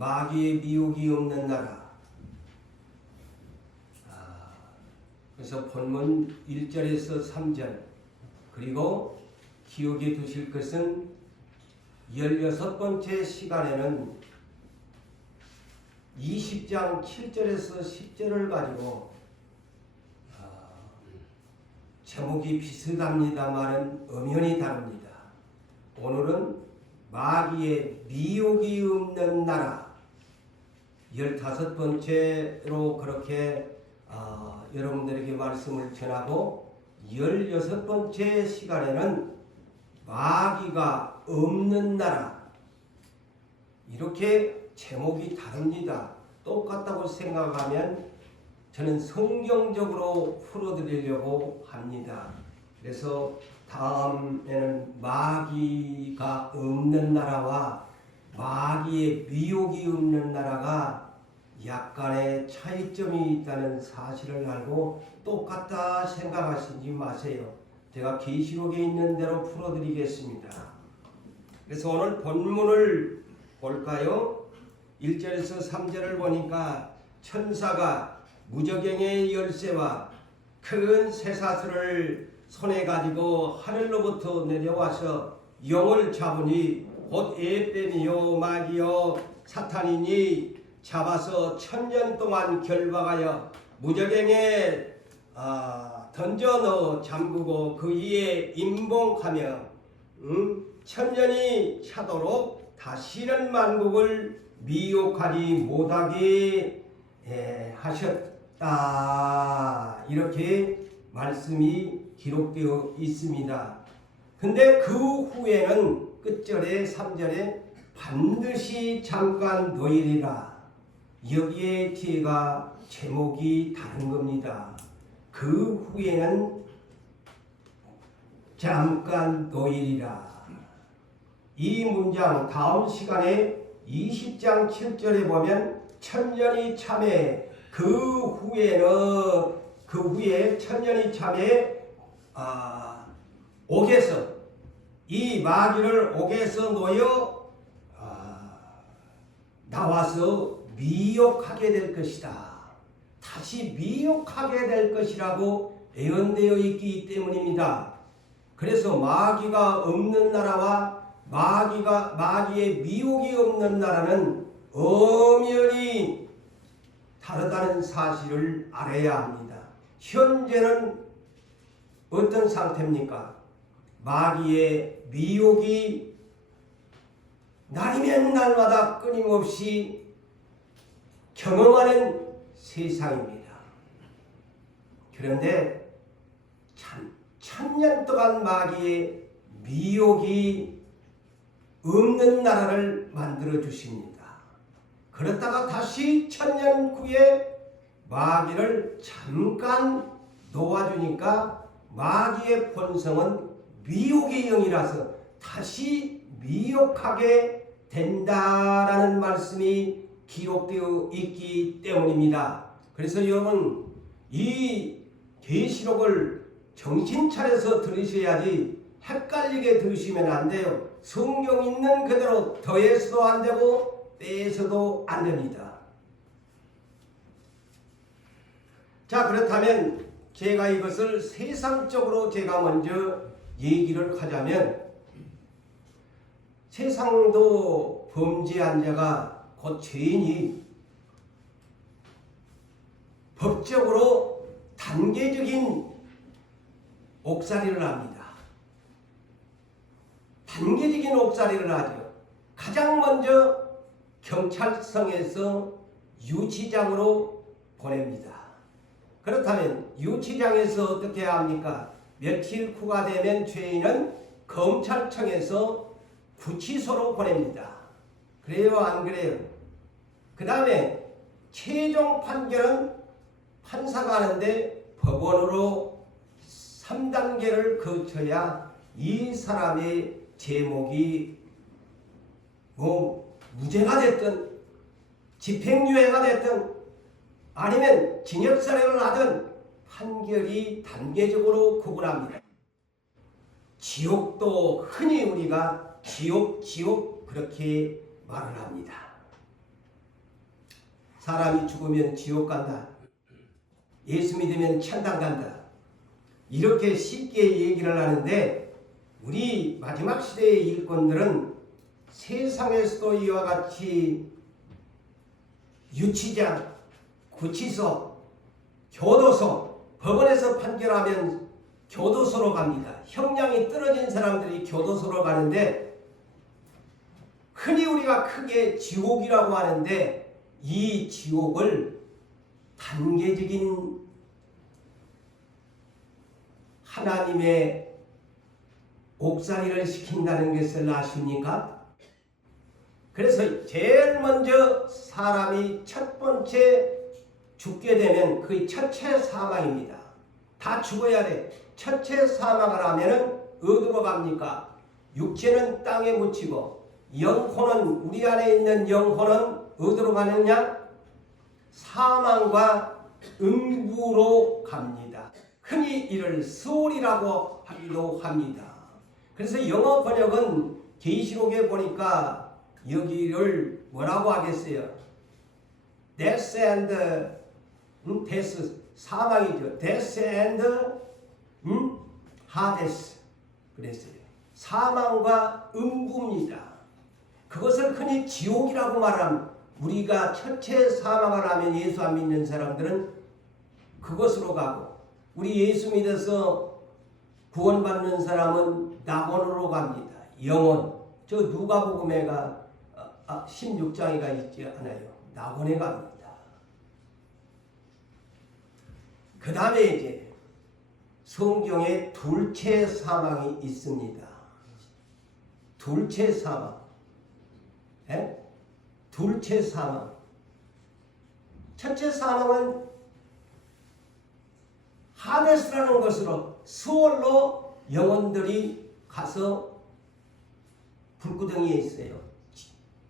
마귀의 미혹이 없는 나라. 그래서 본문 1절에서 3절, 그리고 기억에 두실 것은 16번째 시간에는 20장 7절에서 10절을 가지고 제목이 비슷합니다만 엄연히 다릅니다. 오늘은 마귀의 미혹이 없는 나라 15번째로 그렇게 여러분들에게 말씀을 전하고, 16번째 시간에는 마귀가 없는 나라, 이렇게 제목이 다릅니다. 똑같다고 생각하면 저는 성경적으로 풀어드리려고 합니다. 그래서 다음에는 마귀가 없는 나라와 마귀의 미혹이 없는 나라가 약간의 차이점이 있다는 사실을 알고 똑같다 생각하시지 마세요. 제가 계시록에 있는 대로 풀어드리겠습니다. 그래서 오늘 본문을 볼까요? 1절에서 3절을 보니까 천사가 무저갱의 열쇠와 큰 쇠사슬을 손에 가지고 하늘로부터 내려와서 영을 잡으니 곧 에뱀이요 마귀요 사탄이니 잡아서 1000년 동안 결박하여 무저갱에 던져 넣어 잠그고 그 위에 임봉하며 1000년이 차도록 다시는 만국을 미혹하지 못하게 하셨다. 이렇게 말씀이 기록되어 있습니다. 근데 그 후에는 끝절에 3절에 반드시 잠깐 놓이리라. 여기에 제가 제목이 다른 겁니다. 그 후에는 잠깐 놓이리라. 이 문장 다음 시간에 20장 7절에 보면 1000년이 참에 그 후에 1000년이 참에 옥에서 이 마귀를 옥에서 놓여 나와서 미혹하게 될 것이다. 다시 미혹하게 될 것이라고 예언되어 있기 때문입니다. 그래서 마귀가 없는 나라와 마귀의 미혹이 없는 나라는 엄연히 다르다는 사실을 알아야 합니다. 현재는 어떤 상태입니까? 마귀의 미혹이 날이면 날마다 끊임없이 경험하는 세상입니다. 그런데 1000년 동안 마귀의 미혹이 없는 나라를 만들어 주십니다. 그렇다가 다시 1000년 후에 마귀를 잠깐 놓아주니까 마귀의 본성은 미혹의 영이라서 다시 미혹하게 된다라는 말씀이 기록되어 있기 때문입니다. 그래서 여러분, 이 계시록을 정신 차려서 들으셔야지 헷갈리게 들으시면 안 돼요. 성경 있는 그대로 더해서도 안 되고 빼서도 안 됩니다. 자, 그렇다면 제가 이것을 세상적으로 제가 먼저 얘기를 하자면, 세상도 범죄한 자가 곧 죄인이 법적으로 단계적인 옥살이를 합니다. 단계적인 옥살이를 하죠. 가장 먼저 경찰청에서 유치장으로 보냅니다. 그렇다면 유치장에서 어떻게 합니까? 며칠 후가 되면 죄인은 검찰청에서 구치소로 보냅니다. 그래요, 안 그래요? 그 다음에 최종 판결은 판사가 하는데 법원으로 3단계를 거쳐야 이 사람의 제목이 무죄가 됐든 집행유예가 됐든 아니면 징역살해를 하든 판결이 단계적으로 구분합니다. 지옥도 흔히 우리가 지옥 그렇게 말을 합니다. 사람이 죽으면 지옥 간다. 예수 믿으면 천당 간다. 이렇게 쉽게 얘기를 하는데 우리 마지막 시대의 일꾼들은 세상에서도 이와 같이 유치장, 구치소, 교도소, 법원에서 판결하면 교도소로 갑니다. 형량이 떨어진 사람들이 교도소로 가는데 흔히 우리가 크게 지옥이라고 하는데 이 지옥을 단계적인 하나님의 옥살이를 시킨다는 것을 아십니까? 그래서 제일 먼저 사람이 첫 번째 죽게 되면 그의 첫째 사망입니다. 다 죽어야 돼. 첫째 사망을 하면은 어디로 갑니까? 육체는 땅에 묻히고 영혼은 우리 안에 있는 영혼은 어디로 가느냐? 사망과 음부로 갑니다. 흔히 이를 수월이라고 하기도 합니다. 그래서 영어 번역은 계시록에 보니까 여기를 뭐라고 하겠어요? death and death, 사망이죠. death and hades 그랬어요. 사망과 음부입니다. 그것을 흔히 지옥이라고 말하면 우리가 첫째 사망을 하면 예수 안 믿는 사람들은 그것으로 가고 우리 예수 믿어서 구원받는 사람은 낙원으로 갑니다. 영원. 저 누가복음에가 16장에가 있지 않아요. 낙원에 갑니다. 그 다음에 이제 성경에 둘째 사망이 있습니다. 둘째 사망. 에? 둘째 사망. 첫째 사망은 하데스라는 것으로 수월로 영혼들이 가서 불구덩이에 있어요.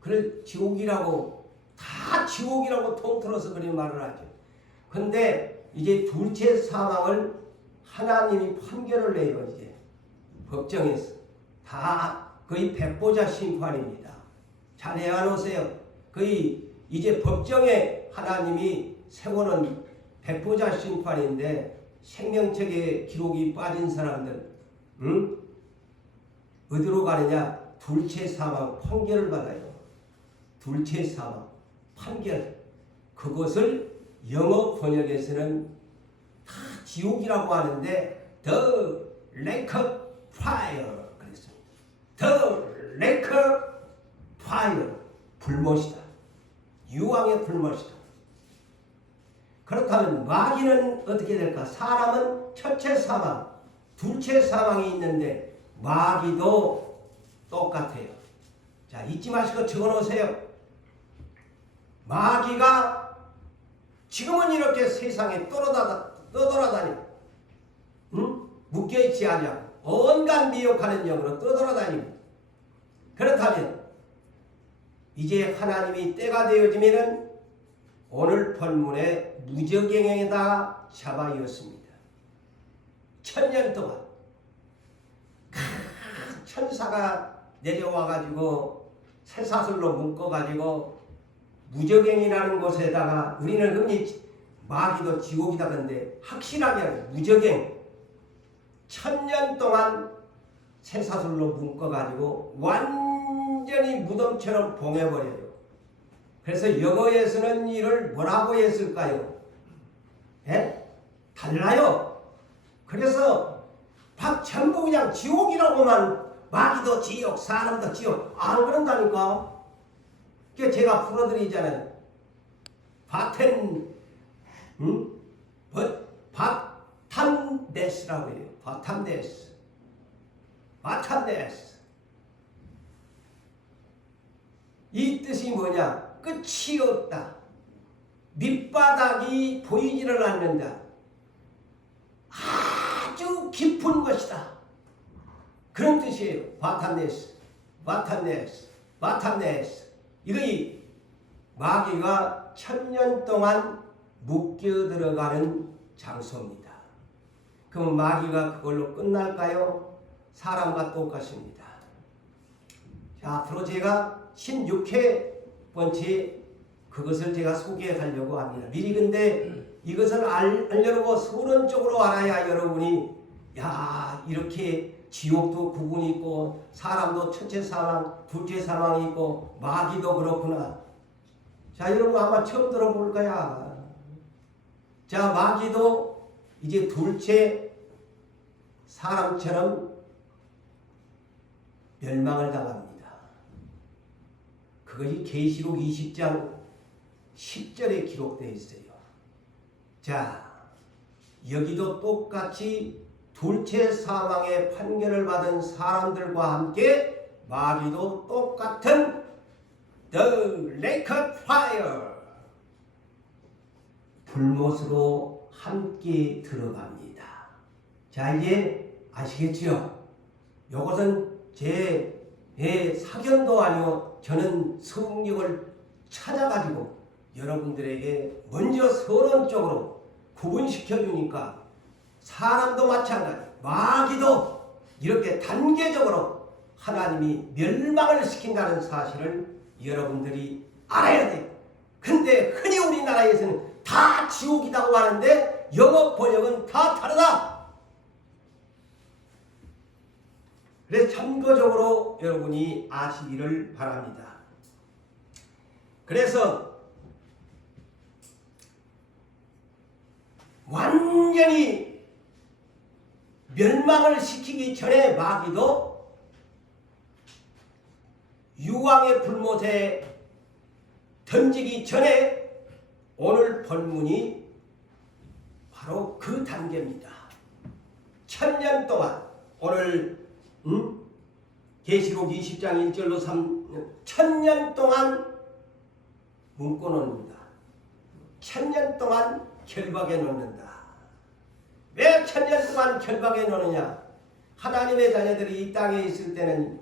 그걸 지옥이라고 다 지옥이라고 통틀어서 그런 말을 하죠. 근데 이제 둘째 사망을 하나님이 판결을 내요. 이제 법정에서 다 거의 백보자 심판입니다. 잘 해안오세요. 거의 이제 법정에 하나님이 세우는 백보자 심판인데 생명책에 기록이 빠진 사람들 어디로 가느냐? 둘째 사망 판결을 받아요. 둘째 사망 판결. 그것을 영어 번역에서는 다 지옥이라고 하는데 The Lake of Fire 그랬습니다. The Lake of Fire 불못이다. 유황의 불못이다. 그렇다면 마귀는 어떻게 될까? 사람은 첫째 사망, 둘째 사망이 있는데 마귀도 똑같아요. 자, 잊지 마시고 적어놓으세요. 마귀가 지금은 이렇게 세상에 떠돌아다니고 묶여있지 않냐고 온갖 미혹하는 영으로 떠돌아다니고 그렇다면 이제 하나님이 때가 되어지면은 오늘 본문의 무저갱에다 잡아이었습니다. 1000년 동안 천사가 내려와가지고 쇠사슬로 묶어가지고 무저갱이라는 곳에다가 우리는 흔히 마귀도 지옥이다 그런데 확실하게 무저갱 1000년 동안 쇠사슬로 묶어가지고 완전히 무덤처럼 봉해버려요. 그래서 영어에서는 이를 뭐라고 했을까요? 예? 달라요. 그래서 전부 그냥 지옥이라고만 마귀도 지옥, 사람도 지옥 안 그런다니까. 그 제가 풀어드리잖아요. 바탐데스라고 해요. 바탐데스. 이 뜻이 뭐냐? 끝이 없다. 밑바닥이 보이지를 않는다. 아주 깊은 것이다. 그런 뜻이에요. 바탐데스. 이의 마귀가 1000년 동안 묶여 들어가는 장소입니다. 그럼 마귀가 그걸로 끝날까요? 사람과 똑같습니다. 자, 앞으로 제가 16회 번째 그것을 제가 소개하려고 합니다. 미리 근데 이것을 알려고 서론적으로 알아야 여러분이 야 이렇게 지옥도 구분이 있고 사람도 첫째 사망, 둘째 사망이 있고 마귀도 그렇구나. 자 여러분 아마 처음 들어볼 거야. 자 마귀도 이제 둘째 사람처럼 멸망을 당합니다. 그것이 계시록 20장 10절에 기록되어 있어요. 자 여기도 똑같이 둘째 사망의 판결을 받은 사람들과 함께 마귀도 똑같은 The Lake of Fire 불못으로 함께 들어갑니다. 자 이제 아시겠지요? 이것은 제 사견도 아니요 저는 성경을 찾아가지고 여러분들에게 먼저 서론적으로 구분시켜 주니까 사람도 마찬가지 마귀도 이렇게 단계적으로 하나님이 멸망을 시킨다는 사실을 여러분들이 알아야 돼요. 근데 흔히 우리나라에서는 다 지옥이라고 하는데 영어 번역은 다 다르다. 그래서 참고적으로 여러분이 아시기를 바랍니다. 그래서 완전히 멸망을 시키기 전에 마귀도 유황의 불못에 던지기 전에 오늘 본문이 바로 그 단계입니다. 1000년 동안 오늘 계시록 20장 1절로 1000년 동안 묶어놓는다. 1000년 동안 결박해 놓는다. 왜 1000년 동안 결박해 놓느냐? 하나님의 자녀들이 이 땅에 있을 때는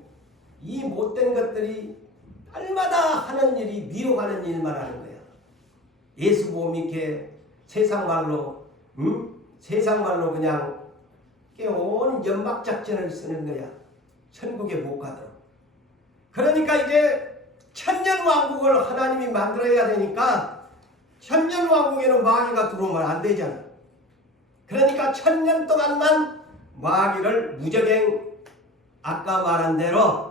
이 못된 것들이 날마다 하는 일이 미혹하는 일만 하는 거야. 예수 못 믿게 세상 말로 그냥 온 연막 작전을 쓰는 거야. 천국에 못 가도록. 그러니까 이제 천년왕국을 하나님이 만들어야 되니까 천년왕국에는 마귀가 들어오면 안 되잖아. 그러니까 1000년 동안만 마귀를 무적행 아까 말한 대로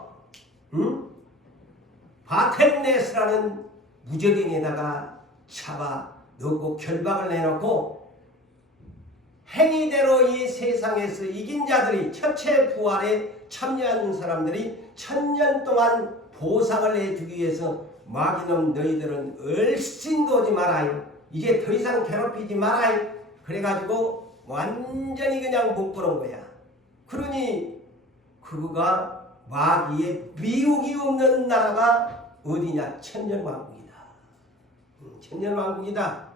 바텐네스라는 무적행에다가 잡아 넣고 결박을 내놓고 행위대로 이 세상에서 이긴 자들이 첫째 부활에 참여하는 사람들이 1000년 동안 보상을 해주기 위해서 마귀놈 너희들은 얼씬도 오지 마라. 이제 더 이상 괴롭히지 마라. 그래가지고 완전히 그냥 묶어놓은 거야. 그러니 그가 마귀의 미혹이 없는 나라가 어디냐? 천년왕국이다. 천년왕국이다.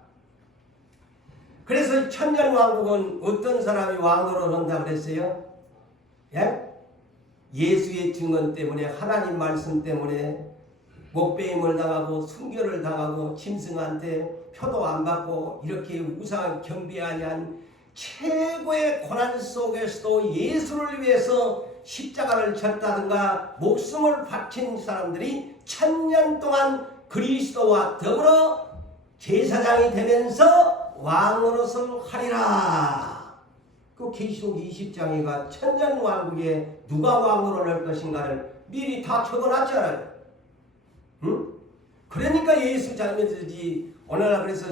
그래서 천년왕국은 어떤 사람이 왕으로 선다고 그랬어요? 예? 예수의 증언 때문에 하나님 말씀 때문에 목배임을 당하고 순교를 당하고 짐승한테 표도 안 받고 이렇게 우상 경배하지 않은 최고의 고난 속에서도 예수를 위해서 십자가를 졌다든가 목숨을 바친 사람들이 1000년 동안 그리스도와 더불어 제사장이 되면서 왕으로서 하리라. 그 계시록 20장에가 천년왕국에 누가 왕으로 날 것인가를 미리 다 적어놨잖아요. 응? 그러니까 예수 자매들이 오늘날 그래서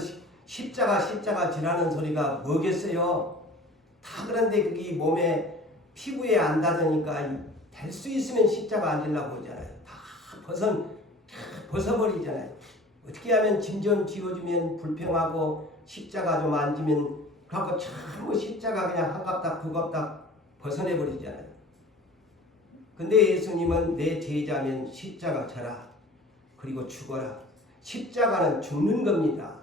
십자가 지라는 소리가 뭐겠어요? 다 그런데 그게 몸에 피부에 안 닿으니까 될 수 있으면 십자가 안 지려고 하잖아요. 다 벗어버리잖아요. 어떻게 하면 짐 좀 지워주면 불평하고 십자가 좀 앉으면 그래갖고 전부 십자가 그냥 한갑딱 두갑딱 벗어내버리잖아요. 근데 예수님은 내 제자면 십자가 져라. 그리고 죽어라. 십자가는 죽는 겁니다.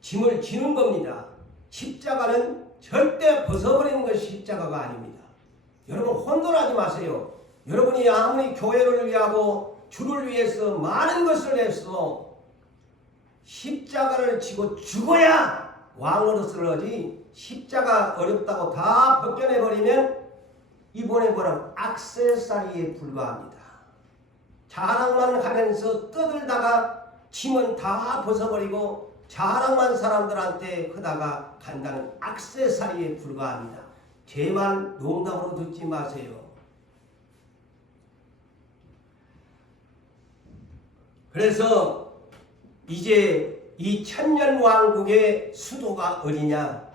짐을 지는 겁니다. 십자가는 절대 벗어버리는 것이 십자가가 아닙니다. 여러분 혼돈하지 마세요. 여러분이 아무리 교회를 위하고 주를 위해서 많은 것을 했어 십자가를 지고 죽어야 왕으로서 하지 십자가 어렵다고 다 벗겨내버리면 이번에 뭐라고 액세서리에 불과합니다. 자랑만 하면서 떠들다가 짐은 다 벗어버리고 자랑만 사람들한테 하다가 간다는 액세서리에 불과합니다. 제 말 농담으로 듣지 마세요. 그래서 이제 이 천년왕국의 수도가 어디냐?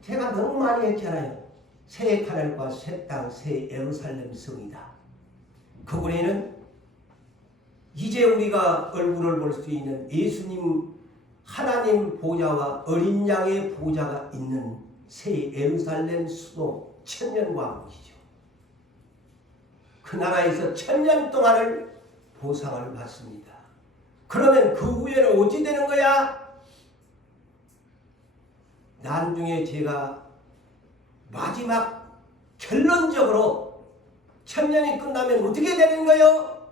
제가 너무 많이 했잖아요. 새 하늘과 새 땅, 새 예루살렘 성이다. 그곳에는 이제 우리가 얼굴을 볼 수 있는 예수님 하나님 보좌와 어린 양의 보좌가 있는 새 예루살렘 수도 천년왕국이죠. 그 나라에서 천년 동안을 보상을 받습니다. 그러면 그 후에는 어찌 되는 거야? 나중에 제가 마지막 결론적으로 천년이 끝나면 어떻게 되는 거예요?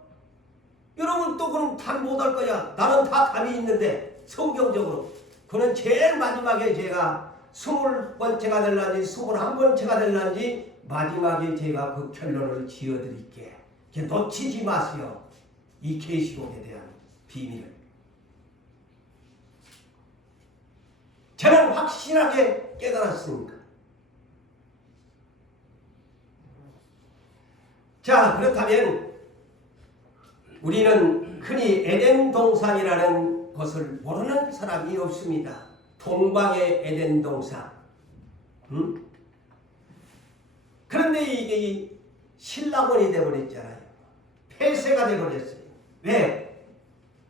여러분 또 그럼 답 못할 거야. 나는 다 답이 있는데 성경적으로. 그는 제일 마지막에 제가 20번째가 될란지 21번째가 될란지 마지막에 제가 그 결론을 지어드릴게. 놓치지 마세요. 이 계시록에 대한 비밀을. 저는 확실하게 깨달았습니다. 자, 그렇다면 우리는 흔히 에덴 동산이라는 것을 모르는 사람이 없습니다. 동방의 에덴 동산. 그런데 이게 신라곤이 되어버렸잖아요. 폐쇄가 되어버렸어요. 왜?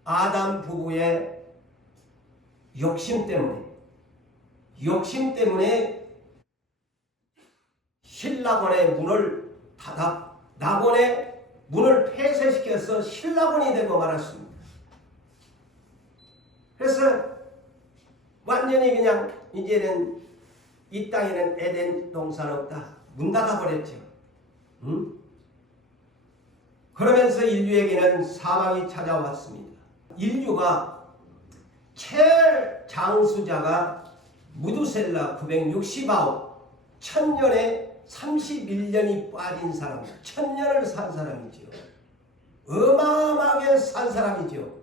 아담 부부의 욕심 때문에 신라곤의 문을 닫아 나곤의 문을 폐쇄시켜서 신라곤이 되고 말았습니다. 그래서 완전히 그냥 이제는 이 땅에는 에덴 동산 없다. 문 닫아버렸죠. 그러면서 인류에게는 사망이 찾아왔습니다. 인류가 최장수자가 무두셀라 969, 천년에 31년이 빠진 사람, 천년을 산 사람이죠. 어마어마하게 산 사람이죠.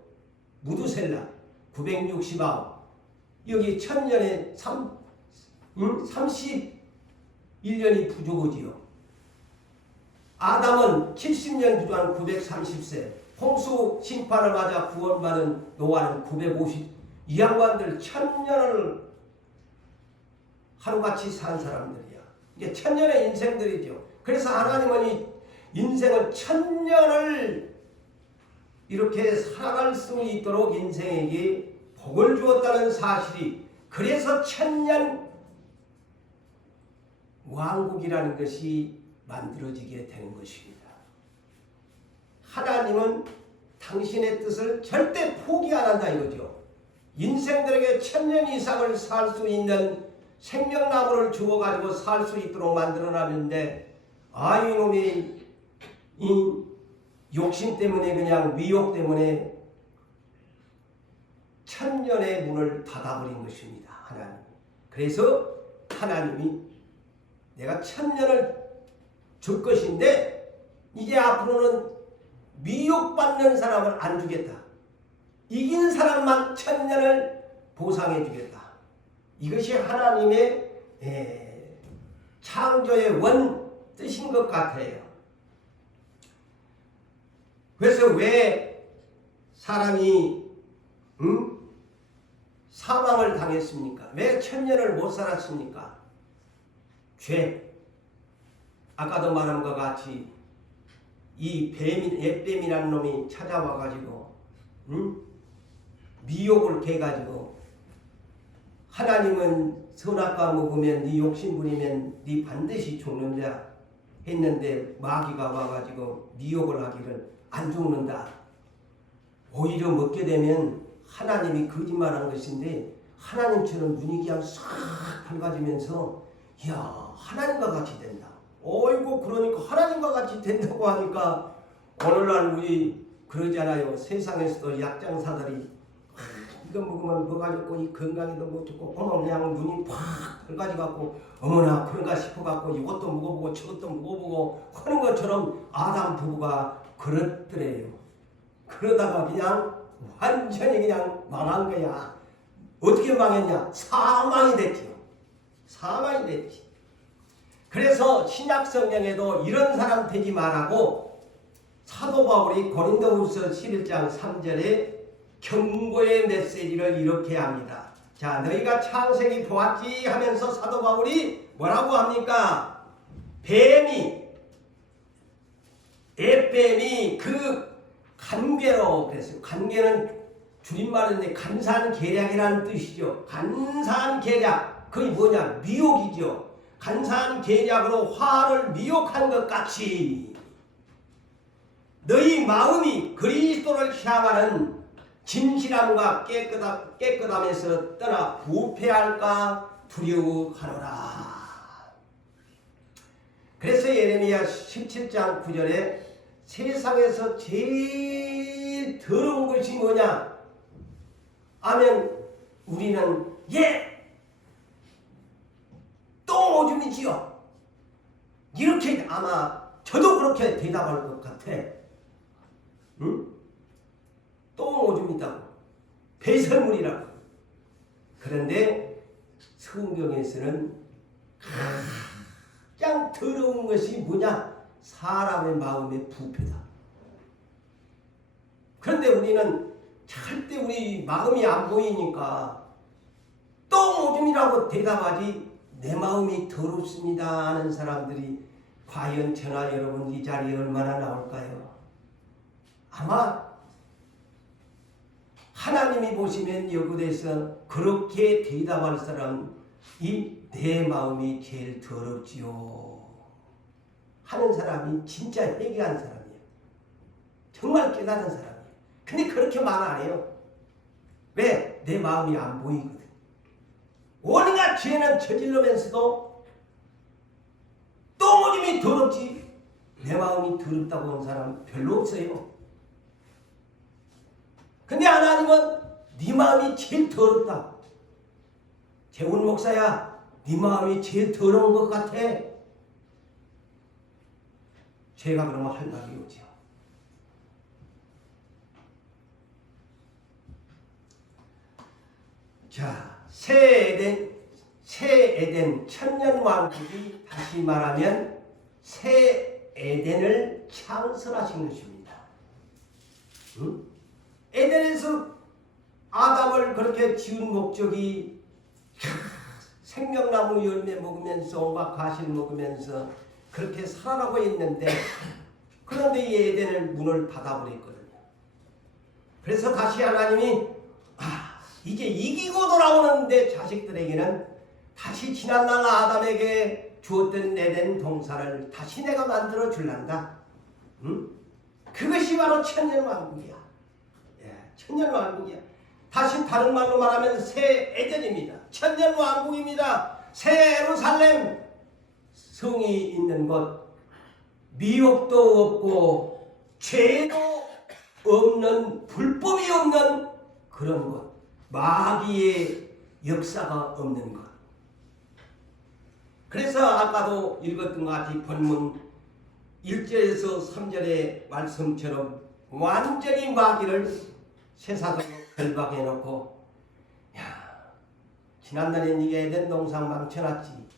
무두셀라 969. 여기 천년에 31년이 부족하지요. 아담은 70년 부족한 930세, 홍수 심판을 맞아 구원받은 노아는 950. 이 양반들 천년을 하루같이 산 사람들이야. 이게 천년의 인생들이죠. 그래서 하나님은 이 인생을 천년을 이렇게 살아갈 수 있도록 인생에게 복을 주었다는 사실이, 그래서 천년 왕국이라는 것이 만들어지게 되는 것입니다. 하나님은 당신의 뜻을 절대 포기 안 한다 이거죠. 인생들에게 천년 이상을 살 수 있는 생명나무를 주어가지고 살 수 있도록 만들어놨는데, 이놈이 이 욕심 때문에, 그냥 미혹 때문에 천년의 문을 닫아버린 것입니다. 하나님. 그래서 하나님이 내가 천년을 줄 것인데 이제 앞으로는 미혹받는 사람을 안 주겠다. 이긴 사람만 천년을 보상해 주겠다. 이것이 하나님의 창조의 원 뜻인 것 같아요. 그래서 왜 사람이 사망을 당했습니까? 왜 천년을 못 살았습니까? 죄. 아까도 말한 것 같이 이 옛뱀이라는 놈이 찾아와가지고 미혹을 개가지고, 하나님은 선악과 먹으면 네 욕심 부리면 네 반드시 죽는다 했는데, 마귀가 와가지고 미혹을 하기를 안 죽는다. 오히려 먹게 되면 하나님이 거짓말한 것인데 하나님처럼 눈이 그냥 싹 밝아지면서 이야 하나님과 같이 된다. 어이구, 그러니까 하나님과 같이 된다고 하니까 오늘날 우리 그러잖아요. 세상에서도 약장사들이 이거 먹으면 뭐가 좋고 이 건강에도 뭐 좋고, 어머 그냥 눈이 팍 밝아져갖고 어머나 그런가 싶어갖고 이것도 먹어보고 저것도 먹어보고 하는 것처럼 아담 부부가 그렇더래요. 그러다가 그냥 완전히 그냥 망한 거야. 어떻게 망했냐? 사망이 됐죠. 사망이 됐지. 그래서 신약 성경에도 이런 사람 되지 말라고 사도 바울이 고린도후서 11장 3절에 경고의 메시지를 이렇게 합니다. 자, 너희가 창세기 보았지 하면서 사도 바울이 뭐라고 합니까? 뱀이 그 간괴로 그랬어요. 간괴는 줄임말인데 간산계략이라는 뜻이죠. 간산계략, 그게 뭐냐? 미혹이죠. 간산계략으로 화를 미혹한 것 같이 너희 마음이 그리스도를 향하는 진실함과 깨끗함에서 떠나 부패할까 두려워하노라. 그래서 예레미야 17장 9절에 세상에서 제일 더러운 것이 뭐냐? 하면 우리는 똥오줌이지요. 이렇게 아마 저도 그렇게 대답할 것 같아. 응? 똥오줌이다고. 배설물이라고. 그런데 성경에서는 가장 더러운 것이 뭐냐? 사람의 마음의 부패다. 그런데 우리는 절대 우리 마음이 안 보이니까 똥오줌이라고 대답하지 내 마음이 더럽습니다 하는 사람들이 과연 저나 여러분 이 자리에 얼마나 나올까요? 아마 하나님이 보시면 여기에서 그렇게 대답할 사람이 내 마음이 제일 더럽지요 하는 사람이 진짜 회개한 사람이에요. 정말 깨달은 사람이에요. 근데 그렇게 말 안 해요. 왜? 내 마음이 안 보이거든. 온갖 죄는 저질러면서도 똥오줌이 더럽지 내 마음이 더럽다고 하는 사람 별로 없어요. 근데 하나님은 네 마음이 제일 더럽다. 재훈 목사야, 네 마음이 제일 더러운 것 같아. 제가 그러면 할 말이 오죠. 자, 새 에덴 천년왕국이 다시 말하면 새 에덴을 창설하신 것입니다. 응? 에덴에서 아담을 그렇게 지은 목적이 생명나무 열매 먹으면서 온갖 과실 먹으면서 그렇게 살아가고 있는데 그런데 이 에덴을 문을 닫아버렸거든요. 그래서 다시 하나님이 이제 이기고 돌아오는데 자식들에게는 다시 지난날 아담에게 주었던 에덴 동산을 다시 내가 만들어 줄란다. 응? 그것이 바로 천년왕국이야. 천년왕국이야. 다시 다른 말로 말하면 새 에덴입니다. 천년왕국입니다. 새 예루살렘 성이 있는 곳, 미혹도 없고 죄도 없는 불법이 없는 그런 곳, 마귀의 역사가 없는 것. 그래서 아까도 읽었던 것 같이 본문 1절에서 3절의 말씀처럼 완전히 마귀를 세상으로 결박해놓고 지난달에 네가 에덴 동산 망쳐놨지.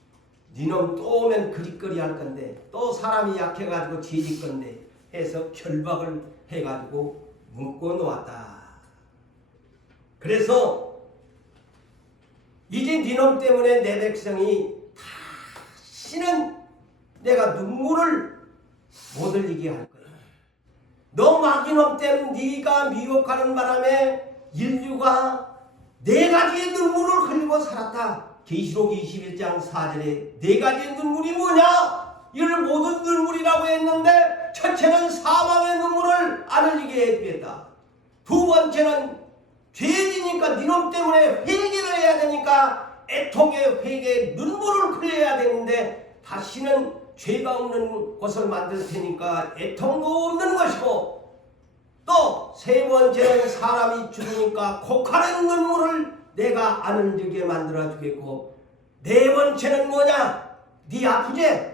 니놈 또 오면 그짓거리 할 건데 또 사람이 약해가지고 지질 건데 해서 결박을 해가지고 묶어 놓았다. 그래서 이제 니놈 때문에 내 백성이 다시는 내가 눈물을 못 흘리게 할 거야. 너 마귀놈 때문에 네가 미혹하는 바람에 인류가 네 가지의 눈물을 흘리고 살았다. 계시록 21장 4절에 네 가지의 눈물이 뭐냐? 이를 모든 눈물이라고 했는데 첫째는 사망의 눈물을 안 흘리게 해주겠다. 두 번째는 죄지니까 니놈 때문에 회개를 해야 되니까 애통의 회개의 눈물을 흘려야 되는데 다시는 죄가 없는 것을 만들 테니까 애통도 없는 것이고 또 세 번째는 사람이 죽으니까 곡하는 눈물을 내가 안 흘리게 만들어 주겠고 네 번째는 뭐냐? 네 아프지?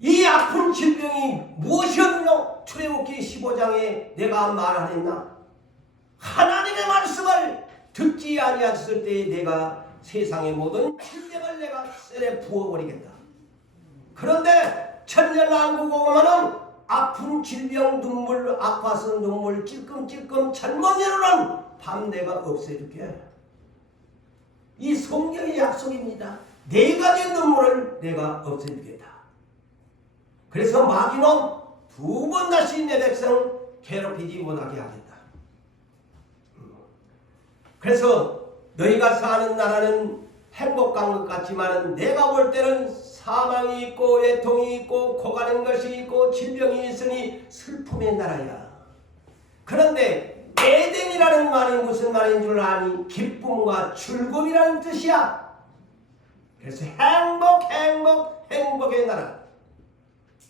이 아픈 질병이 무엇이었노? 출애굽기 15장에 내가 말하랬나? 하나님의 말씀을 듣지 아니하였을 때에 내가 세상의 모든 질병을 내가 셀에 부어버리겠다. 그런데 천년왕국 오면은 아픈 질병, 눈물, 아파서 눈물, 찔끔찔끔 잘못 일어난 밤 내가 없애줄게. 이 성경의 약속입니다. 네 가지 눈물을 내가 없애주겠다. 그래서 마귀는 두 번 다시 내 백성 괴롭히지 못하게 하겠다. 그래서 너희가 사는 나라는 행복한 것 같지만 내가 볼 때는 사망이 있고 애통이 있고 고가는 것이 있고 질병이 있으니 슬픔의 나라야. 그런데 에덴이라는 말이 무슨 말인 줄 아니? 기쁨과 즐거움이라는 뜻이야. 그래서 행복의 나라.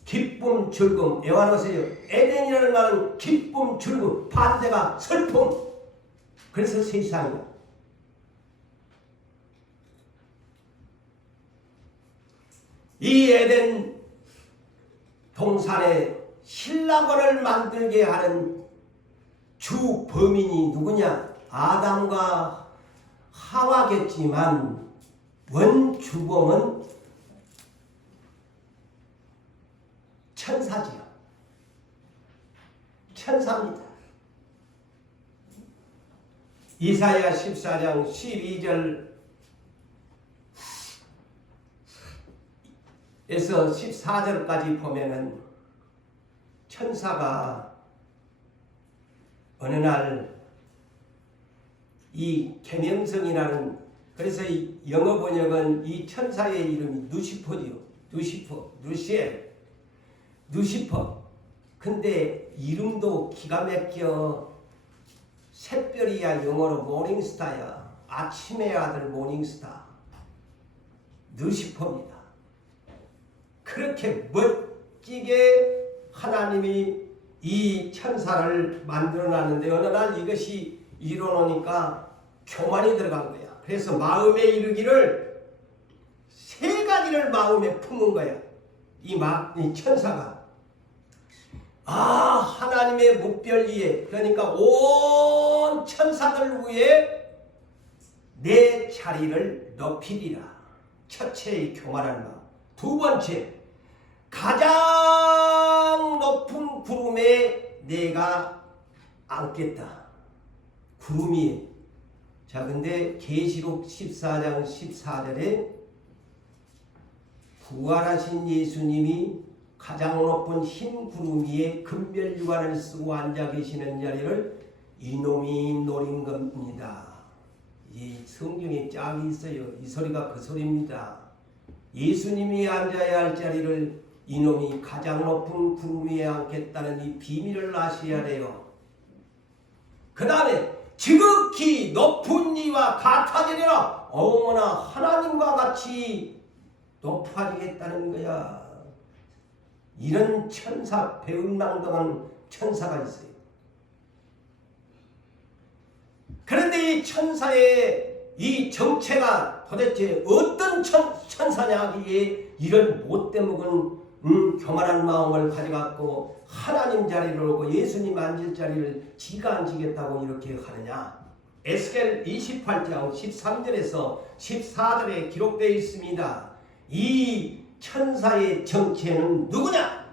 기쁨, 즐거움. 애완하세요. 에덴이라는 말은 기쁨, 즐거움. 반대가 슬픔. 그래서 세상이야. 이 에덴 동산에 신라권을 만들게 하는 주 범인이 누구냐? 아담과 하와겠지만 원주범은 천사지요. 천사입니다. 이사야 14장 12절에서 14절까지 보면은 천사가 어느 날 이 계명성이라는, 그래서 이 영어 번역은 이 천사의 이름이 누시퍼지요. 누시퍼. 근데 이름도 기가 막혀. 샛별이야. 영어로 모닝스타야. 아침의 아들 모닝스타. 누시퍼입니다. 그렇게 멋지게 하나님이 이 천사를 만들어놨는데 어느 날 이것이 이뤄놓으니까 교만이 들어간 거야. 그래서 마음에 이르기를 세 가지를 마음에 품은 거야. 이 천사가. 하나님의 묵별 위에, 그러니까 온 천사들 위에 내 자리를 높이리라. 첫째의 교만한 마음. 두 번째, 가장 높은 구름에 내가 앉겠다. 구름이. 자, 근데 계시록 14장 14절에 부활하신 예수님이 가장 높은 흰 구름 위에 금별 유관을 쓰고 앉아 계시는 자리를 이놈이 노린 겁니다. 이 성경에 짝이 있어요. 이 소리가 그 소리입니다. 예수님이 앉아야 할 자리를 이놈이 가장 높은 구름 위에 앉겠다는 이 비밀을 아셔야 돼요. 그 다음에 지극히 높은 이와 같아지리라. 어머나, 하나님과 같이 높아지겠다는 거야. 이런 천사, 배은망덕한 천사가 있어요. 그런데 이 천사의 이 정체가 도대체 어떤 천사냐기에 이런 못되먹은 교만한 마음을 가져갖고 하나님 자리를 오고 예수님 앉을 자리를 지가 앉히겠다고 이렇게 하느냐? 에스겔 28장 13절에서 14절에 기록되어 있습니다. 이 천사의 정체는 누구냐?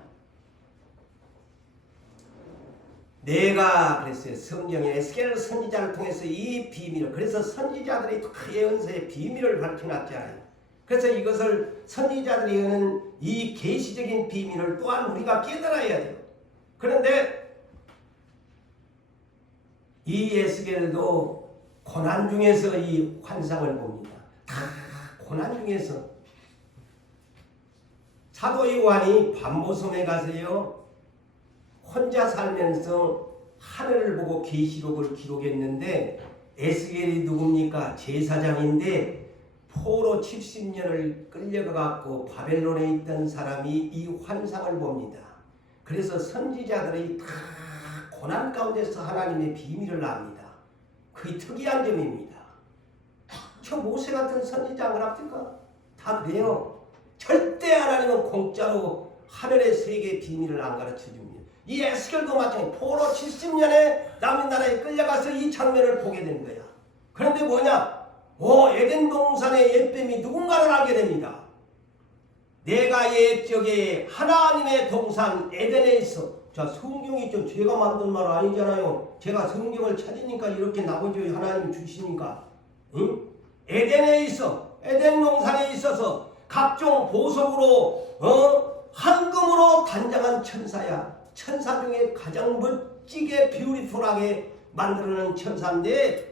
내가 그랬어요. 성경에 에스겔 선지자를 통해서 이 비밀을, 그래서 선지자들이 예언서의 비밀을 밝혀놨잖아요. 그래서 이것을 선지자들이 여는 이 계시적인 비밀을 또한 우리가 깨달아야 돼요. 그런데 이 에스겔도 고난 중에서 이 환상을 봅니다. 다 고난 중에서. 사도 요한이 반모섬에 가서요, 혼자 살면서 하늘을 보고 계시록을 기록했는데, 에스겔이 누굽니까? 제사장인데 포로 70년을 끌려가갖고 바벨론에 있던 사람이 이 환상을 봅니다. 그래서 선지자들이 다 고난 가운데서 하나님의 비밀을 압니다. 그게 특이한 점입니다. 저 모세 같은 선지자가 합니까? 다 그래요. 절대 하나님은 공짜로 하늘의 세계의 비밀을 안 가르쳐줍니다. 이 에스겔도 마찬가지. 포로 70년에 남의 나라에 끌려가서 이 장면을 보게 된 거야. 그런데 뭐냐? 에덴 동산의 옛뱀이 누군가를 알게 됩니다. 내가 옛적에 하나님의 동산 에덴에 있어. 자, 성경이 좀 제가 만든 말 아니잖아요. 제가 성경을 찾으니까 이렇게 나머지 하나님 주시니까. 응? 에덴에 있어. 에덴 동산에 있어서 각종 보석으로 황금으로 단장한 천사야. 천사 중에 가장 멋지게 뷰티풀하게 만들어낸 천사인데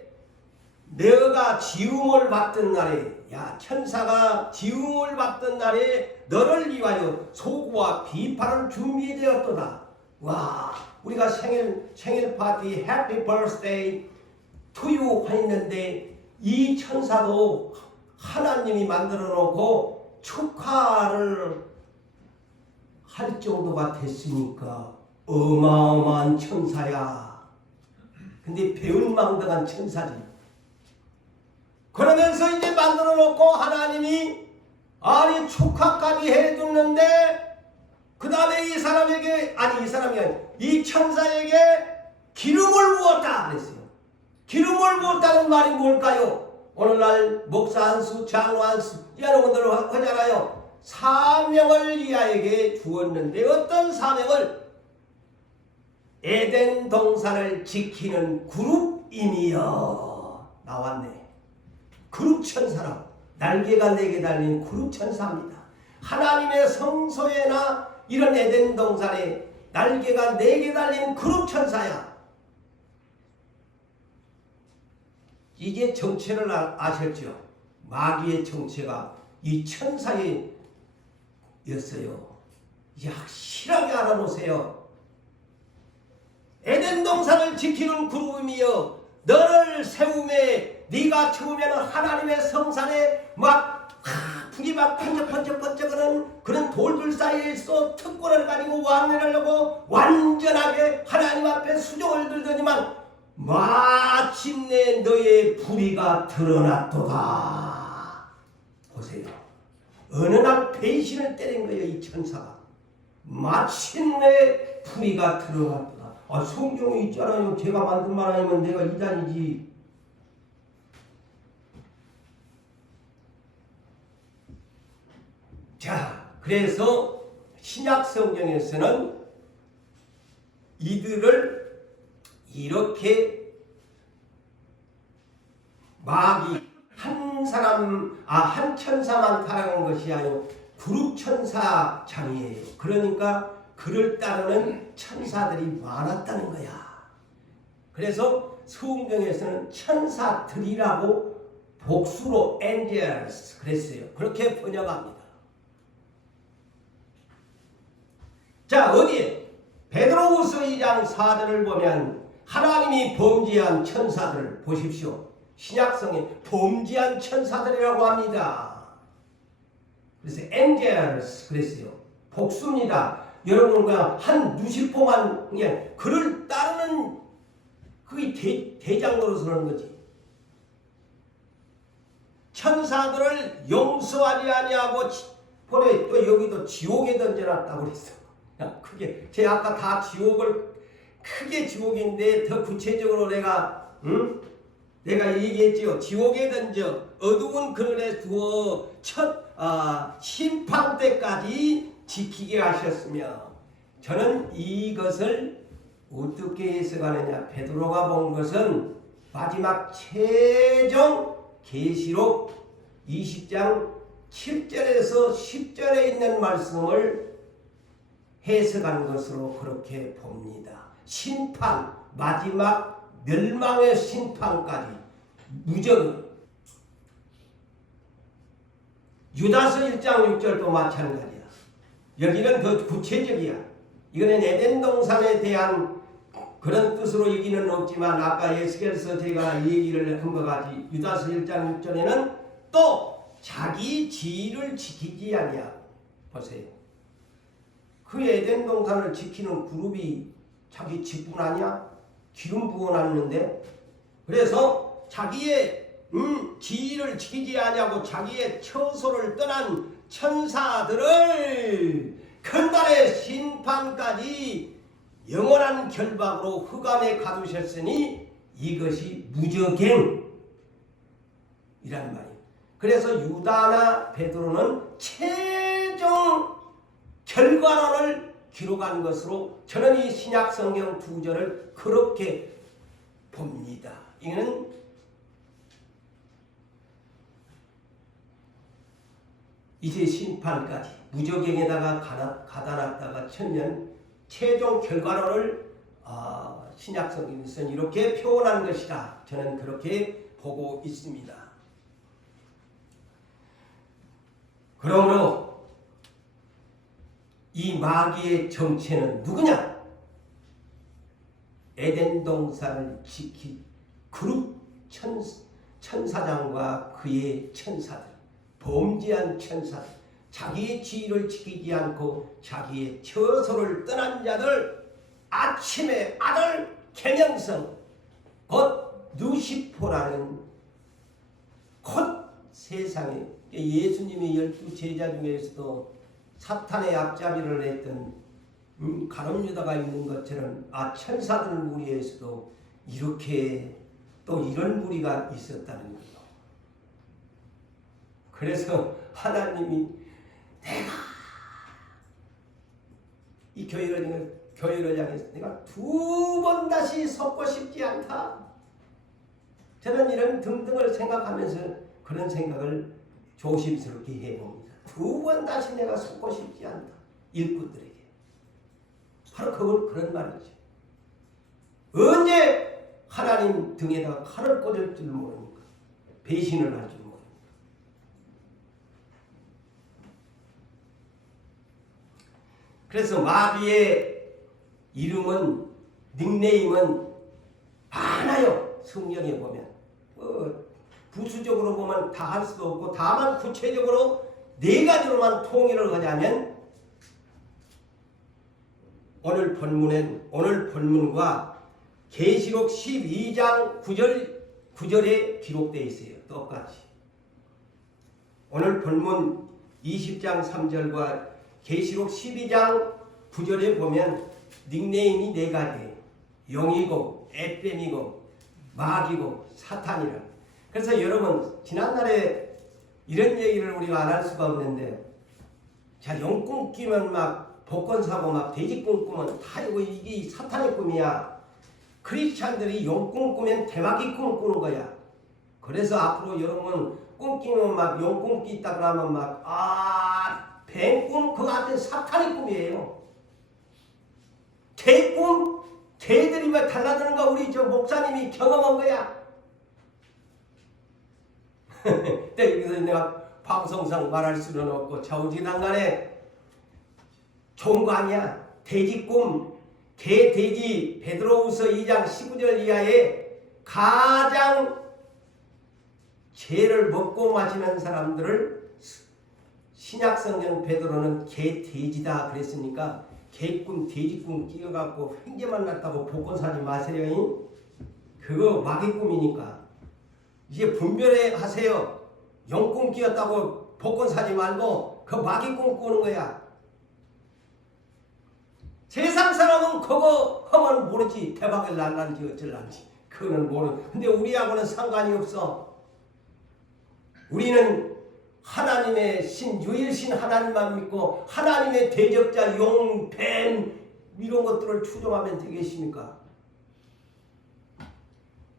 너가 지음을 받던 날에 천사가 지음을 받던 날에 너를 위하여 소고와 비파를 준비되었도다. 와, 우리가 생일 파티 해피 버스데이 투유 했는데 이 천사도 하나님이 만들어 놓고 축하를 할 정도가 됐으니까 어마어마한 천사야. 근데 배은망덕한 천사지. 그러면서 이제 만들어 놓고 하나님이 축하까지 해줬는데 그 다음에 이 사람에게 이 천사에게 기름을 부었다 그랬어요. 기름을 부었다는 말이 뭘까요? 오늘날 목사 한수, 장로 한수 여러분들 하잖아요. 사명을 이아에게 주었는데 어떤 사명을? 에덴 동산을 지키는 그룹임이여. 나왔네. 그룹 천사라고. 날개가 4개 달린 그룹 천사입니다. 하나님의 성소에나 이런 에덴 동산에 날개가 4개 달린 그룹 천사야. 이게 정체를 아셨죠? 마귀의 정체가 이 천사였어요. 이제 확실하게 알아놓으세요. 에덴 동산을 지키는 그룹이여 너를 세움에 네가 처음에는 하나님의 성산에 불이 막 번쩍번쩍번쩍하는 그런 돌들 사이에서 특권을 가지고 왕래를 하고 완전하게 하나님 앞에 수종을 들더니만 마침내 너의 불의가 드러났도다. 보세요. 어느 날 배신을 때린 거예요. 이 천사가. 마침내 불의가 드러났도다. 성경에 있잖아요. 제가 만든 말 아니면 내가 이단이지. 자, 그래서 신약 성경에서는 이들을 이렇게 마귀 한 천사만 타락한 것이 아니고 그룹 천사장이에요. 그러니까 그를 따르는 천사들이 많았다는 거야. 그래서 성경에서는 천사들이라고 복수로 angels 그랬어요. 그렇게 번역합니다. 자, 어디에? 베드로후서 2장 4절을 보면 하나님이 범죄한 천사들을 보십시오. 신약성에 범죄한 천사들이라고 합니다. 그래서 angels 그랬어요. 복수입니다. 여러분과 한 누실포만 그냥 그를 따르는 그게 대장 노릇을 하는 거지. 천사들을 용서하지 아니하고 보내 또 여기도 지옥에 던져놨다고 그랬어. 크게 제가 아까 다 지옥을 크게 지옥인데 더 구체적으로 내가 얘기했지요. 지옥에 던져 어두운 그늘에 두어 심판 때까지 지키게 하셨으며 저는 이것을 어떻게 해석하느냐. 베드로가 본 것은 마지막 최종 계시록 20장 7절에서 10절에 있는 말씀을 해석한 것으로 그렇게 봅니다. 심판, 마지막 멸망의 심판까지 무조건. 유다서 1장 6절도 마찬가지야. 여기는 더 구체적이야. 이거는 에덴 동산에 대한 그런 뜻으로 얘기는 없지만 아까 에스겔서 제가 얘기를 한 것 같이 유다서 1장 6절에는 또 자기 지위를 지키지 아니하고. 보세요. 그 에덴 동산을 지키는 그룹이 자기 직분 아니야? 기름 부어놨는데. 그래서 자기의 지위를 지키지 아니하고 자기의 처소를 떠난 천사들을 큰날의 심판까지 영원한 결박으로 흑암에 가두셨으니 이것이 무저갱이라는 말이에요. 그래서 유다나 베드로는 최종 결과론을 기록한 것으로 저는 이 신약 성경 두 절을 그렇게 봅니다. 이거는 이제 심판까지 무저갱에다가 가다 놨다가 천년 최종 결과론을 신약 성경에서는 이렇게 표현한 것이다. 저는 그렇게 보고 있습니다. 그러므로 이 마귀의 정체는 누구냐? 에덴 동산을 지키 그룹 천사장과 그의 천사들, 범죄한 천사들, 자기의 지위를 지키지 않고 자기의 처소를 떠난 자들, 아침의 아들 계명성 곧 루시포라는 곧 세상에 예수님의 12 제자 중에서도 사탄의 앞잡이를 했던 가룟유다가 있는 것처럼 천사들 무리에서도 이렇게 또 이런 무리가 있었다는 거예요. 그래서 하나님이 내가 이 교회를 향해서 내가 두 번 다시 섞고 싶지 않다. 저는 이런 등등을 생각하면서 그런 생각을 조심스럽게 해봅니다. 두 번 다시 내가 섞고 싶지 않다. 일꾼들에게. 바로 그런 말이죠. 언제 하나님 등에다가 칼을 꽂을 줄 모르니까. 배신을 할 줄 모르니까. 그래서 마귀의 이름은 닉네임은 많아요. 성경에 보면. 부수적으로 보면 다 할 수도 없고 다만 구체적으로 네 가지로만 통일을 하자면 오늘 본문과 계시록 12장 9절에 기록되어 있어요. 똑같이. 오늘 본문 20장 3절과 계시록 12장 9절에 보면 닉네임이 네 가지예요. 영이고 에뱀이고 마귀고 사탄이라. 그래서 여러분 지난날에 이런 얘기를 우리가 안 할 수가 없는데 자 용꿈 끼면 막 복권 사고 막 돼지 꿈 꾸면 다 이게 사탄의 꿈이야. 크리스찬들이 용꿈 꾸면 대마귀 꿈 꾸는 거야. 그래서 앞으로 여러분 꿈 끼면 막 용꿈 낀다 그러면 막 뱀꿈 그거 한테 사탄의 꿈이에요. 개꿈 개들이 막 달라드는 거 우리 저 목사님이 경험한 거야. 여기서 내가 방송상 말할 수는 없고 좌우지간간에 좋은 거 아니야. 돼지꿈 개 돼지 베드로후서 2장 19절 이하에 가장 죄를 먹고 마시는 사람들을 신약성경 베드로는 개 돼지다 그랬으니까 개꿈 돼지꿈 끼어갖고 횡재만 났다고 복권 사지 마세요. 그거 마귀 꿈이니까 이제 분별해 하세요. 용꿈 끼었다고 복권 사지 말고 그 마귀 꿈 꾸는 거야. 세상 사람은 그거 하면 모르지. 대박을 날란지 어쩔란지 그거는 모르. 근데 우리하고는 상관이 없어. 우리는 하나님의 유일신 하나님만 믿고 하나님의 대적자 용, 뱀 이런 것들을 추종하면 되겠습니까?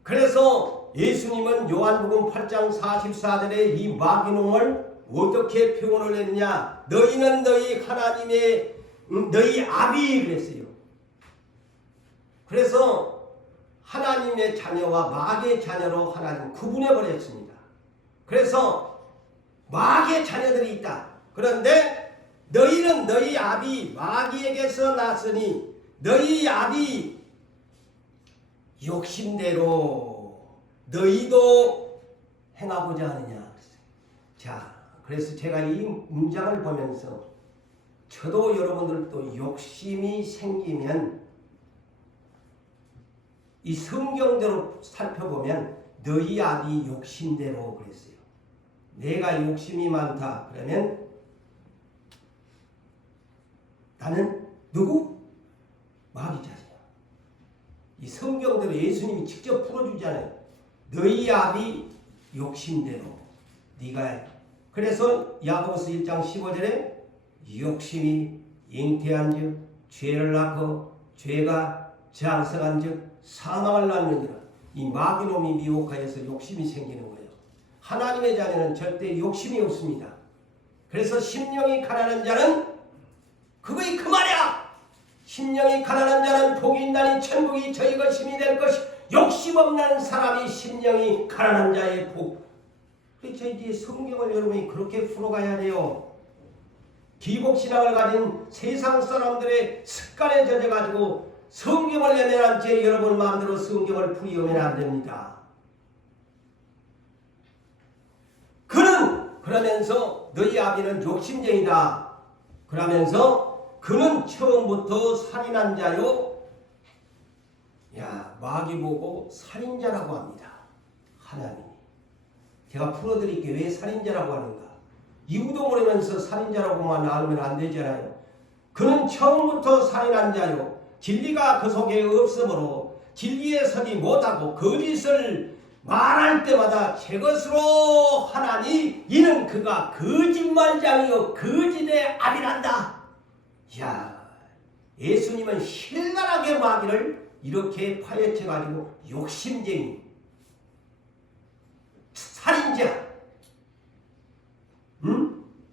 그래서 예수님은 요한복음 8장 44절에 이 마귀놈을 어떻게 표현을 했느냐? 너희는 너희 하나님의 너희 아비 그랬어요. 그래서 하나님의 자녀와 마귀의 자녀로 하나님 구분해 버렸습니다. 그래서 마귀의 자녀들이 있다. 그런데 너희는 너희 아비 마귀에게서 났으니 너희 아비 욕심대로 너희도 행하고자 하느냐. 자, 그래서 제가 이 문장을 보면서 저도 여러분들도 욕심이 생기면 이 성경대로 살펴보면 너희 아비 욕심대로 그랬어요. 내가 욕심이 많다 그러면 나는 누구? 마귀 자식. 이 성경대로 예수님이 직접 풀어주잖아요. 너희 아비 욕심대로 네가 해. 그래서 야고보서 1장 15절에 욕심이 잉태한즉 죄를 낳고 죄가 장성한즉 사망을 낳느니라. 이 마귀놈이 미혹하여서 욕심이 생기는 거예요. 하나님의 자녀는 절대 욕심이 없습니다. 그래서 심령이 가난한 자는 그거이 그 말이야. 심령이 가난한 자는 복이 있나니 천국이 저희 것임이 될 것이. 욕심 없는 사람이 심령이 가난한 자의 복. 그래서 이제 성경을 여러분이 그렇게 풀어가야 돼요. 기복신앙을 가진 세상 사람들의 습관에 젖어가지고 성경을 외면한 채 여러분 마음대로 성경을 풀이하면 안 됩니다. 그는 그러면서 너희 아비는 욕심쟁이다. 그러면서 그는 처음부터 살인한 자요. 야, 마귀 보고 살인자라고 합니다. 하나님이. 제가 풀어드릴게요. 왜 살인자라고 하는가. 이유도 모르면서 살인자라고만 알면 안 되잖아요. 그는 처음부터 살인한 자요. 진리가 그 속에 없으므로 진리에 서지 못하고 거짓을 말할 때마다 제 것으로 하나니 이는 그가 거짓말장이요 거짓의 아비란다. 야, 예수님은 신랄하게 마귀를 이렇게 파헤쳐가지고 욕심쟁이, 살인자,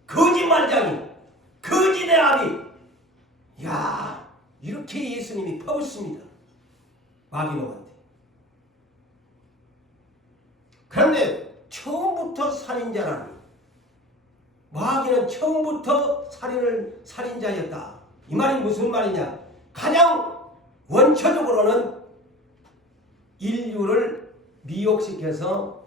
거짓말장이, 거짓의 아비. 야, 이렇게 예수님이 퍼붓습니다. 마귀놈한테. 그런데 처음부터 살인자라니. 마귀는 처음부터 살인자였다. 이 말이 무슨 말이냐? 가장 원초적으로는 인류를 미혹시켜서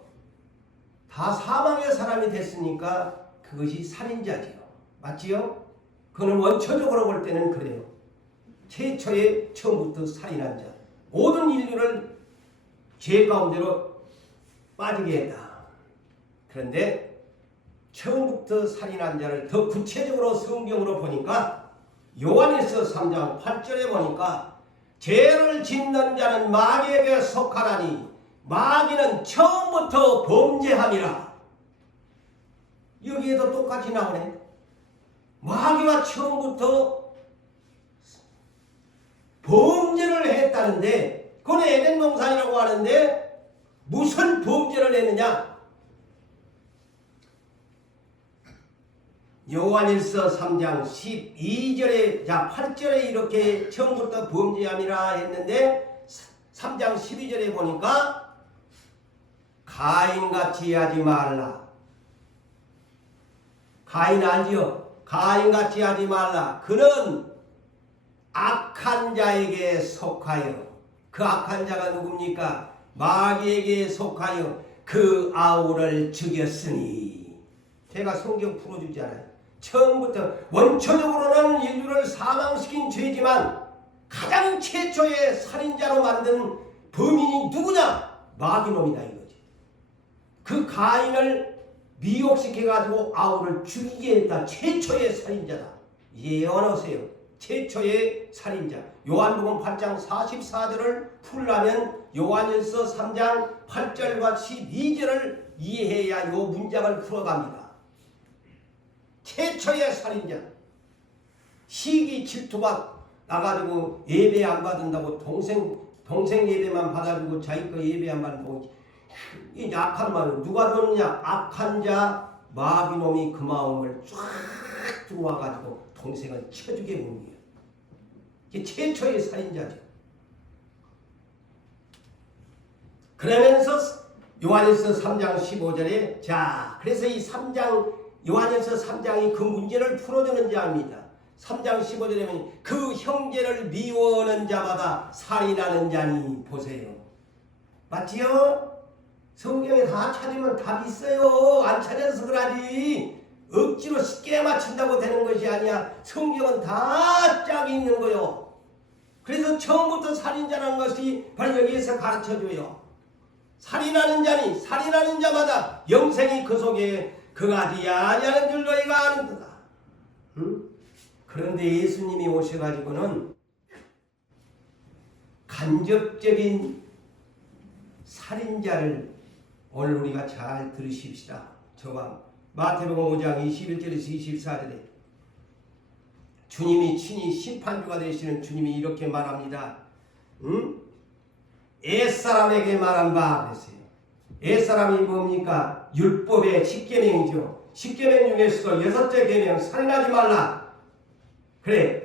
다 사망의 사람이 됐으니까 그것이 살인자지요. 맞지요? 그거는 원초적으로 볼 때는 그래요. 최초의 처음부터 살인한 자. 모든 인류를 죄 가운데로 빠지게 했다. 그런데 처음부터 살인한 자를 더 구체적으로 성경으로 보니까 요한일서 3장 8절에 보니까 죄를 짓는 자는 마귀에게 속하나니 마귀는 처음부터 범죄함이라. 여기에도 똑같이 나오네. 마귀가 처음부터 범죄를 했다는데 그건 에덴 동산이라고 하는데 무슨 범죄를 했느냐? 요한일서 3장 12절에 8절에 이렇게 처음부터 범죄함이라 했는데 3장 12절에 보니까 가인같이 하지 말라. 가인 알지요? 가인같이 하지 말라. 그는 악한 자에게 속하여, 그 악한 자가 누굽니까? 마귀에게 속하여 그 아우를 죽였으니. 제가 성경 풀어주잖아요. 처음부터 원초적으로는 인류를 사망시킨 죄지만 가장 최초의 살인자로 만든 범인이 누구냐? 마귀놈이다 이거지. 그 가인을 미혹시켜가지고 아우를 죽이게 했다. 최초의 살인자다. 예언하세요. 최초의 살인자. 요한복음 8장 44절을 풀려면 요한일서 3장 8절과 12절을 이해해야 요 문장을 풀어갑니다. 최초의 살인자. 시기 질투가 나가지고 예배 안 받는다고 동생 예배만 받아주고 자기 거 예배 안 받는 동생. 이 악한 마음 누가 그러느냐? 악한 자 마귀놈이 그 마음을 쫙 들어와가지고 동생을 쳐주게 본 거예요. 이게 최초의 살인자죠. 그러면서 요한일서 3장 15절에 자, 그래서 이 3장 요한일서 3장이 그 문제를 풀어주는 자입니다. 3장 15절에 보면 그 형제를 미워하는 자마다 살인하는 자니 보세요. 맞지요? 성경에 다 찾으면 답이 있어요. 안 찾아서 그러지. 억지로 쉽게 맞춘다고 되는 것이 아니야. 성경은 다 짝이 있는 거요. 그래서 처음부터 살인자라는 것이 바로 여기에서 가르쳐줘요. 살인하는 자니 살인하는 자마다 영생이 그 속에 그가지 아니하는 줄 너희가 아는도다. 응? 그런데 예수님이 오셔가지고는 간접적인 살인자를 오늘 우리가 잘 들으십시다. 저와 마태복음 5장 21절에서 24절에 주님이 친히 심판주가 되시는 주님이 이렇게 말합니다. 옛사람에게 말한 바 그랬어요. 옛사람이 뭡니까? 율법의 10계명이죠. 10계명 중에서도 여섯째 계명 살인하지 말라. 그래.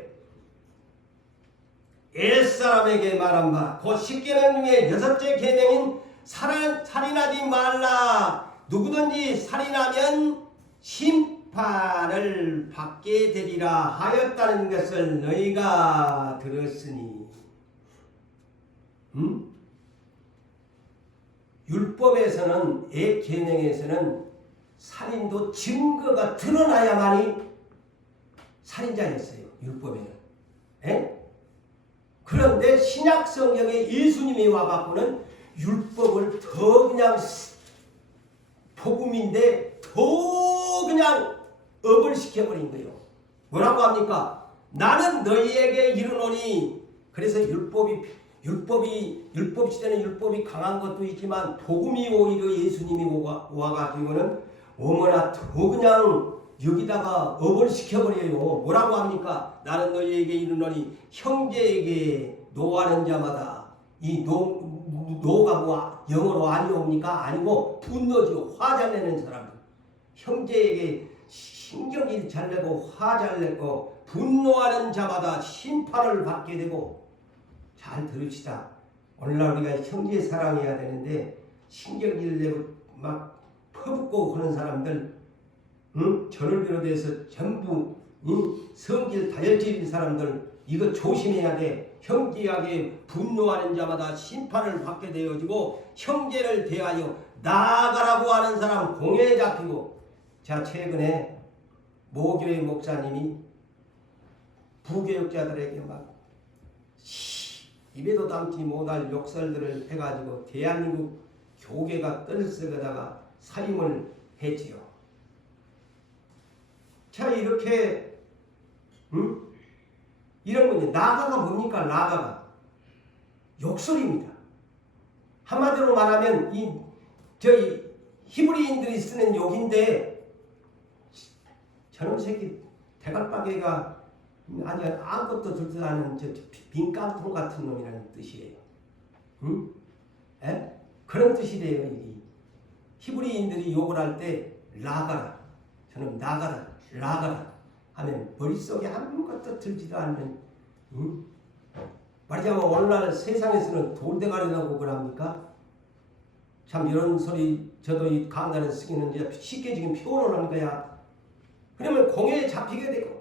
옛사람에게 말한 바 그 10계명 중에 여섯째 계명인 살인하지 말라. 누구든지 살인하면 심판을 받게 되리라 하였다는 것을 너희가 들었으니 율법에서는 옛 계명에서는 살인도 증거가 드러나야만이 살인자였어요. 율법에는. 에? 그런데 신약 성경에 예수님이 와갖고는 율법을 더 그냥 복음인데 더 그냥 업을 시켜버린 거예요. 뭐라고 합니까? 나는 너희에게 이르노니. 그래서 율법 시대는 율법이 강한 것도 있지만 복음이 오히려 예수님이 와가지고는 어머나 더 그냥 여기다가 업을 시켜버려요. 뭐라고 합니까? 나는 너희에게 이르노니 형제에게 노하는 자마다 이 노가 뭐 영어로 아니옵니까? 아니고 분노지요. 화 잘 내는 사람. 형제에게 신경질 잘 내고 화 잘 내고 분노하는 자마다 심판을 받게 되고. 잘 들읍시다. 오늘날 우리가 형제 사랑해야 되는데 신경질 내고 막 퍼붓고 그런 사람들, 저를 비롯해서 전부 성질 다혈질인 사람들 이거 조심해야 돼. 형제에게 분노하는 자마다 심판을 받게 되어지고 형제를 대하여 나아가라고 하는 사람 공회에 잡히고. 자, 최근에 모교회 목사님이 부교육자들에게 막 입에도 담지 못할 욕설들을 해가지고 대한민국 교계가 떨썩하다가 사임을 했지요. 자, 이렇게 이런 분이 나가가 뭡니까? 나가가 욕설입니다. 한마디로 말하면 저희 히브리인들이 쓰는 욕인데 저놈 새끼 대갈박이가 아니 아무것도 들지도 않은 저 빈깡통 같은 놈이라는 뜻이에요. 에? 그런 뜻이래요. 이게 히브리인들이 욕을 할 때 나가라, 저는 나가라, 나가라 하면 머릿속에 아무것도 들지도 않는. 말하자면 오늘날 세상에서는 돌대가리라고 그럽니까? 참 이런 소리 저도 이 강단에 쓰기는 이제 쉽게 지금 표현을 하는 거야. 그러면 공회에 잡히게 되고.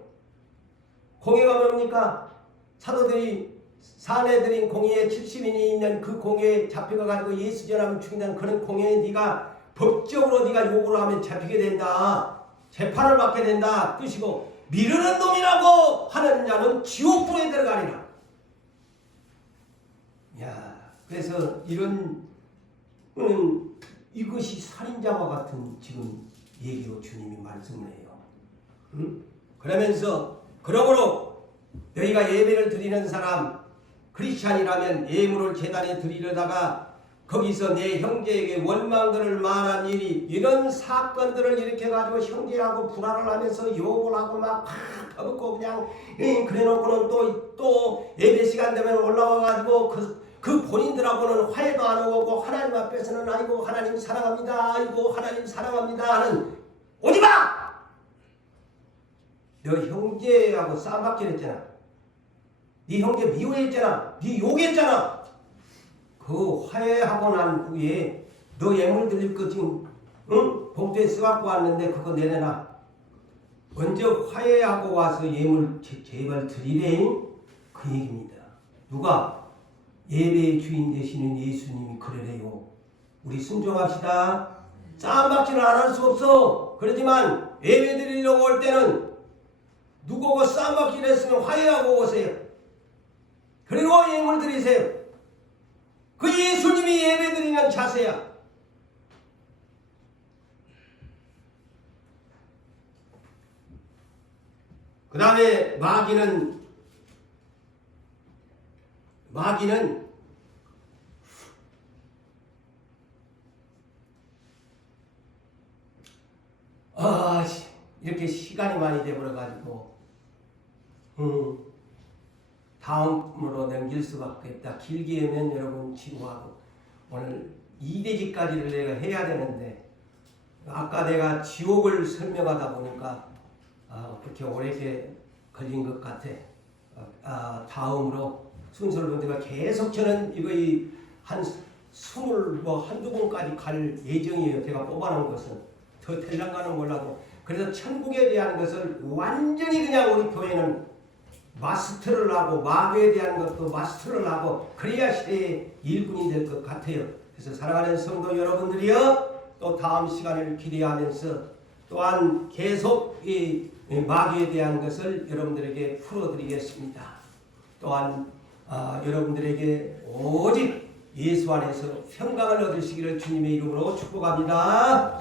공회가 뭡니까? 사도들이 사내들인 공회에 70인이 있는 그 공회에 잡혀가지고 예수 전하면 죽인다는 그런 공회에 네가 법적으로 네가 요구를 하면 잡히게 된다. 재판을 받게 된다. 뜻이고 미르는 놈이라고 하는 자는 지옥불에 들어가리라. 야, 그래서 이것이 살인자와 같은 지금 얘기로 주님이 말씀을 해요. 그러면서 그러므로 너희가 예배를 드리는 사람 크리스찬이라면 예물을 제단에 드리려다가 거기서 내 형제에게 원망들을 말한 일이 이런 사건들을 일으켜가지고 형제하고 불화를 하면서 욕을 하고 막 퍼붓고 그냥 그래놓고는 또 예배 시간 되면 올라와가지고 그 본인들하고는 화해도 안 오고 하나님 앞에서는 아이고 하나님 사랑합니다, 아이고 하나님 사랑합니다 하는 오지마! 너 형제하고 싸움받기로 했잖아. 네 형제 미워했잖아. 네 욕했잖아. 그 화해하고 난 후에 너 예물 드릴 거 지금 봉투에 써갖고 왔는데 그거 내놔. 먼저 화해하고 와서 예물 제발 드리래. 그 얘기입니다. 누가? 예배의 주인 되시는 예수님이 그러래요. 우리 순종합시다. 싸움받기는 안 할 수 없어. 그렇지만 예배 드리려고 올 때는 누구고 싸움받기를 했으면 화해하고 오세요. 그리고 예물 드리세요. 그 예수님이 예배 드리는 자세야. 그 다음에 마귀는 이렇게 시간이 많이 돼버려가지고 다음으로 넘길 수밖에 없다. 길게 하면 여러분 지루하고 오늘 2대지까지를 내가 해야 되는데 아까 내가 지옥을 설명하다 보니까 그렇게 오래 걸린 것 같아. 다음으로 순서를 본데가 계속 저는 이거 한 21~22번까지 갈 예정이에요. 제가 뽑아놓은 것은 더 될랑가는 몰라도. 그래서 천국에 대한 것을 완전히 그냥 우리 교회는 마스터를 하고 마귀에 대한 것도 마스터를 하고 그래야 시대의 일꾼이 될 것 같아요. 그래서 사랑하는 성도 여러분들이요, 또 다음 시간을 기대하면서 또한 계속 이 마귀에 대한 것을 여러분들에게 풀어드리겠습니다. 또한 여러분들에게 오직 예수 안에서 평강을 얻으시기를 주님의 이름으로 축복합니다.